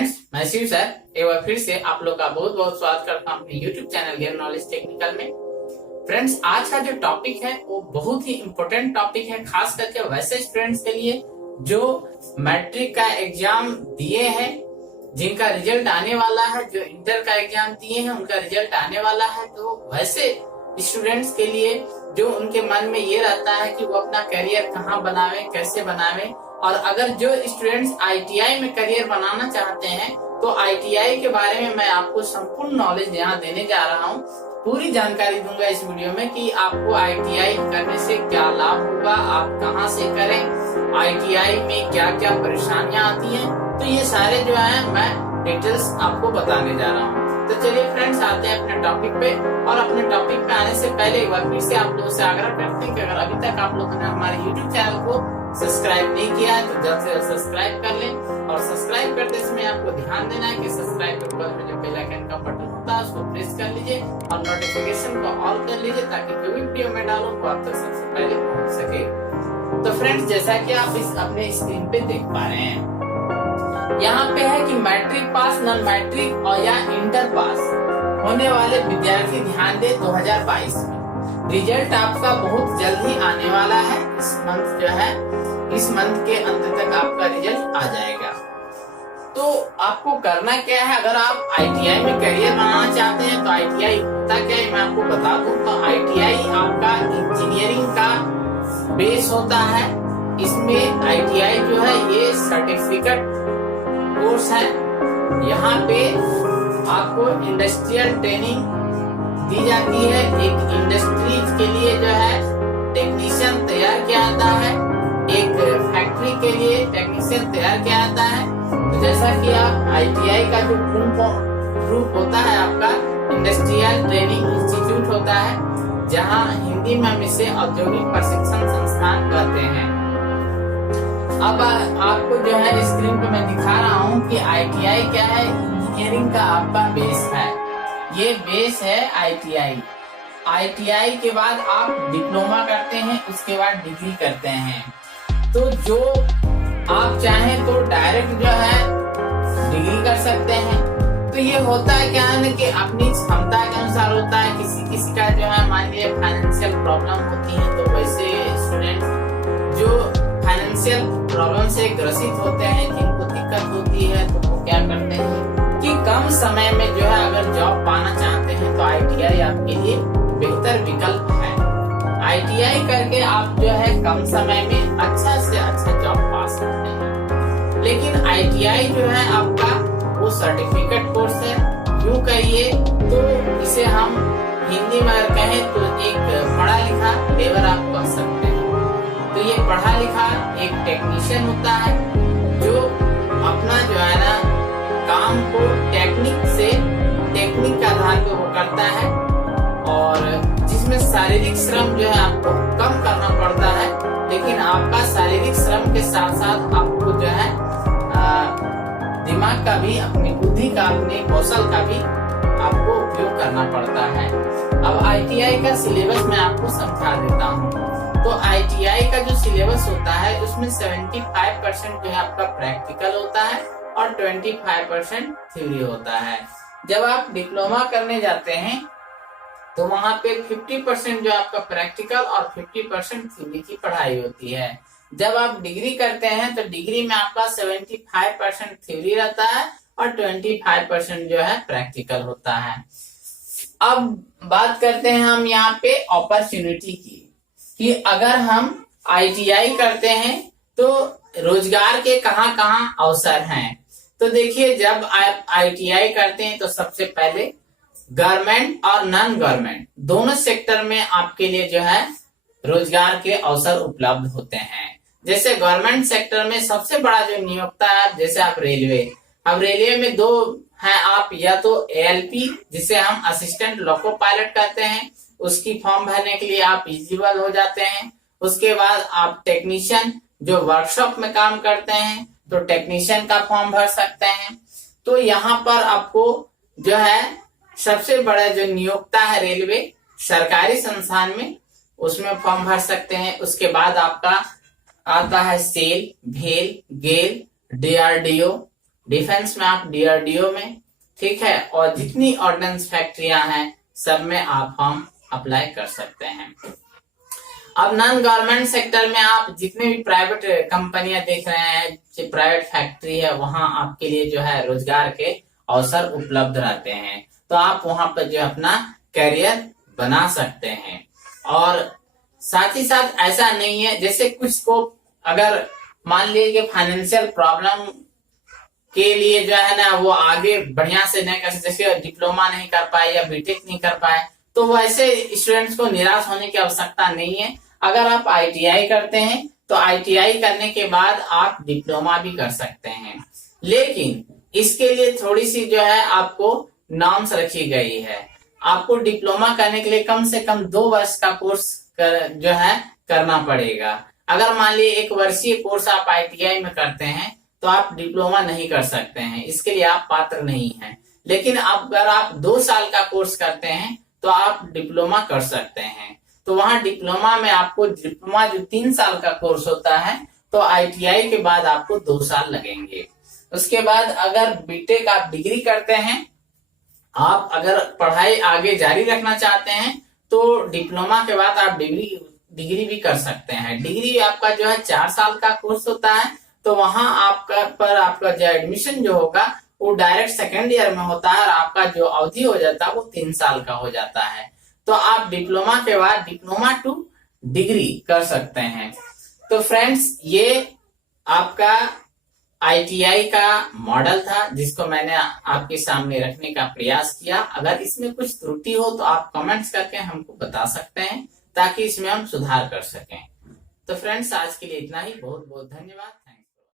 मैं शिव सर एक बार फिर से आप लोग का बहुत बहुत स्वागत करता हूँ अपने YouTube channel game knowledge technical में। फ्रेंड्स, आज का जो टॉपिक है वो बहुत ही इम्पोर्टेंट टॉपिक है, खास करके वैसे स्टूडेंट्स के लिए जो मैट्रिक का एग्जाम दिए हैं, जिनका रिजल्ट आने वाला है, जो इंटर का एग्जाम दिए हैं उनका रिजल्ट आने वाला है। तो वैसे स्टूडेंट्स के लिए जो उनके मन में ये रहता है कि वो अपना करियर कहाँ बनावे, कैसे बनावे, और अगर जो स्टूडेंट्स आईटीआई में करियर बनाना चाहते हैं तो आईटीआई के बारे में मैं आपको संपूर्ण नॉलेज यहाँ देने जा रहा हूँ। पूरी जानकारी दूंगा इस वीडियो में कि आपको आईटीआई करने से क्या लाभ होगा, आप कहाँ से करें, आईटीआई में क्या क्या परेशानियां आती हैं, तो ये सारे जो है मैं डिटेल्स आपको बताने जा रहा हूँ। तो चलिए फ्रेंड्स, आते हैं अपने टॉपिक पे। और अपने टॉपिक पे आने से पहले एक बार फिर से आप लोगों से आग्रह करते हैं कि अगर अभी तक आप लोगों ने हमारे यूट्यूब चैनल को सब्सक्राइब नहीं किया है तो जल्द से जल्द सब्सक्राइब कर लें। और सब्सक्राइब करते समय आपको ध्यान देना है कि सब्सक्राइब के बगल में जो बेल आइकन का बटन होता है उसको प्रेस कर लीजिए और नोटिफिकेशन को ऑल कर लीजिए, ताकि जो भी वीडियो में डालूं वो आप तक सबसे पहले पहुंच सके। तो फ्रेंड्स, जैसा कि आप इस अपने स्क्रीन पे देख पा रहे हैं, यहाँ पे है कि मैट्रिक पास, नॉन मैट्रिक और या इंटर पास होने वाले विद्यार्थी ध्यान दे 2022 में रिजल्ट आपका बहुत जल्द ही आने वाला है। इस मंथ जो है, इस मंथ के अंत तक आपका रिजल्ट आ जाएगा। तो आपको करना क्या है, अगर आप आईटीआई में करियर बनाना चाहते हैं तो आईटीआई होता क्या है मैं आपको बता दूं। तो आईटीआई आपका इंजीनियरिंग का बेस होता है। इसमें आईटीआई जो है ये सर्टिफिकेट कोर्स है। यहाँ पे आपको इंडस्ट्रियल ट्रेनिंग दी जाती है। एक इंडस्ट्रीज के लिए जो है टेक्नीशियन तैयार किया जाता है, एक फैक्ट्री के लिए टेक्नीशियन तैयार किया जाता है। तो जैसा कि आप आईटीआई का जो ग्रुप होता है आपका इंडस्ट्रियल ट्रेनिंग इंस्टीट्यूट होता है, जहाँ हिंदी में हम इसे औद्योगिक प्रशिक्षण संस्थान कहते हैं। अब आपको जो है स्क्रीन पे मैं दिखा रहा हूँ कि आईटीआई क्या है। इंजीनियरिंग का आपका बेस है, ये बेस है आईटीआई। आईटीआई के बाद आप डिप्लोमा करते हैं, उसके बाद डिग्री करते हैं। तो जो आप चाहें तो डायरेक्ट जो है डिग्री कर सकते हैं। तो ये होता है क्या है कि अपनी क्षमता के अनुसार होता है। किसी किसी का जो है मान लीजिए फाइनेंशियल प्रॉब्लम होती है, तो वैसे स्टूडेंट जो फाइनेंशियल प्रॉब्लम से ग्रसित होते हैं, जिनको दिक्कत होती है, तो वो क्या करते हैं कि कम समय में जो है अगर जॉब पाना चाहते हैं तो आईटीआई आपके लिए बेहतर विकल्प है। आईटीआई करके आप जो है कम समय में अच्छा से अच्छा जॉब पा सकते हैं। लेकिन आईटीआई जो है आपका वो सर्टिफिकेट कोर्स है। यूँ कहिए तो इसे हम हिंदी में कहें तो एक पढ़ा लिखा लेबर आप कह सकते हैं। तो ये पढ़ा लिखा एक टेक्नीशियन होता है जो अपना जो है ना काम को टेक्निक के आधार पर वो करता है, और जिसमें शारीरिक श्रम जो है आपको कम करना पड़ता है। लेकिन आपका शारीरिक श्रम के साथ साथ आपको जो है दिमाग का भी, अपनी बुद्धि का, अपने कौशल का भी आपको उपयोग करना पड़ता है। अब आईटीआई का सिलेबस मैं आपको समझा देता हूँ। तो आईटीआई का जो सिलेबस होता है उसमें 75% जो है आपका प्रैक्टिकल होता है और 25% थ्योरी होता है। जब आप डिप्लोमा करने जाते हैं तो वहाँ पे 50% जो आपका प्रैक्टिकल और 50% थ्योरी की पढ़ाई होती है। जब आप डिग्री करते हैं तो डिग्री में आपका 75% थ्योरी रहता है और 25% जो है प्रैक्टिकल होता है। अब बात करते हैं हम यहाँ पे अपॉर्चुनिटी की, कि अगर हम आईटीआई करते हैं तो रोजगार के कहाँ कहाँ अवसर हैं। तो देखिए, जब आप आईटीआई करते हैं तो सबसे पहले गवर्नमेंट और नॉन गवर्नमेंट दोनों सेक्टर में आपके लिए जो है रोजगार के अवसर उपलब्ध होते हैं। जैसे गवर्नमेंट सेक्टर में सबसे बड़ा जो नियोक्ता है, जैसे आप रेलवे, अब रेलवे में दो हैं आप, या तो एएलपी जिसे हम असिस्टेंट लोको पायलट कहते हैं, उसकी फॉर्म भरने के लिए आप एलिजिबल हो जाते हैं। उसके बाद आप टेक्नीशियन जो वर्कशॉप में काम करते हैं तो टेक्नीशियन का फॉर्म भर सकते हैं। तो यहाँ पर आपको जो है सबसे बड़ा जो नियोक्ता है रेलवे, सरकारी संस्थान में, उसमें फॉर्म भर सकते हैं। उसके बाद आपका आता है सेल, भेल, गेल, डीआरडीओ, डिफेंस में आप DRDO में, ठीक है, और जितनी ऑर्डिनेंस फैक्ट्रियां हैं सब में आप फॉर्म अप्लाई कर सकते हैं। अब नॉन गवर्नमेंट सेक्टर में आप जितने भी प्राइवेट कंपनियां देख रहे हैं, जो प्राइवेट फैक्ट्री है, वहां आपके लिए जो है रोजगार के अवसर उपलब्ध रहते हैं। तो आप वहां पर जो अपना करियर बना सकते हैं। और साथ ही साथ ऐसा नहीं है, जैसे कुछ को अगर मान लीजिए फाइनेंशियल प्रॉब्लम के लिए जो है ना वो आगे बढ़िया से नहीं कर सकते, जैसे डिप्लोमा नहीं कर पाए या बीटेक नहीं कर पाए, तो वैसे स्टूडेंट्स को निराश होने की आवश्यकता नहीं है। अगर आप ITI करते हैं तो ITI करने के बाद आप डिप्लोमा भी कर सकते हैं, लेकिन इसके लिए थोड़ी सी जो है आपको नॉर्म्स रखी गई है। आपको डिप्लोमा करने के लिए कम से कम 2 वर्ष का कोर्स जो है करना पड़ेगा। अगर मान लीजिए 1 वर्षीय कोर्स आप ITI में करते हैं तो आप डिप्लोमा नहीं कर सकते हैं, इसके लिए आप पात्र नहीं हैं। लेकिन अगर आप 2 साल का कोर्स करते हैं तो आप डिप्लोमा कर सकते हैं। तो वहां डिप्लोमा में आपको डिप्लोमा जो 3 साल का कोर्स होता है, तो ITI के बाद आपको 2 साल लगेंगे। उसके बाद अगर बीटेक आप डिग्री करते हैं, आप अगर पढ़ाई आगे जारी रखना चाहते हैं तो डिप्लोमा के बाद आप डिग्री भी कर सकते हैं। डिग्री आपका जो है 4 साल का कोर्स होता है, तो वहां आपका जो एडमिशन जो होगा वो डायरेक्ट सेकेंड ईयर में होता है और आपका जो अवधि हो जाता है वो 3 साल का हो जाता है। तो आप डिप्लोमा के बाद डिप्लोमा टू डिग्री कर सकते हैं। तो फ्रेंड्स, ये आपका ITI का मॉडल था जिसको मैंने आपके सामने रखने का प्रयास किया। अगर इसमें कुछ त्रुटि हो तो आप कमेंट्स करके हमको बता सकते हैं ताकि इसमें हम सुधार कर सकें। तो फ्रेंड्स, आज के लिए इतना ही। बहुत बहुत धन्यवाद।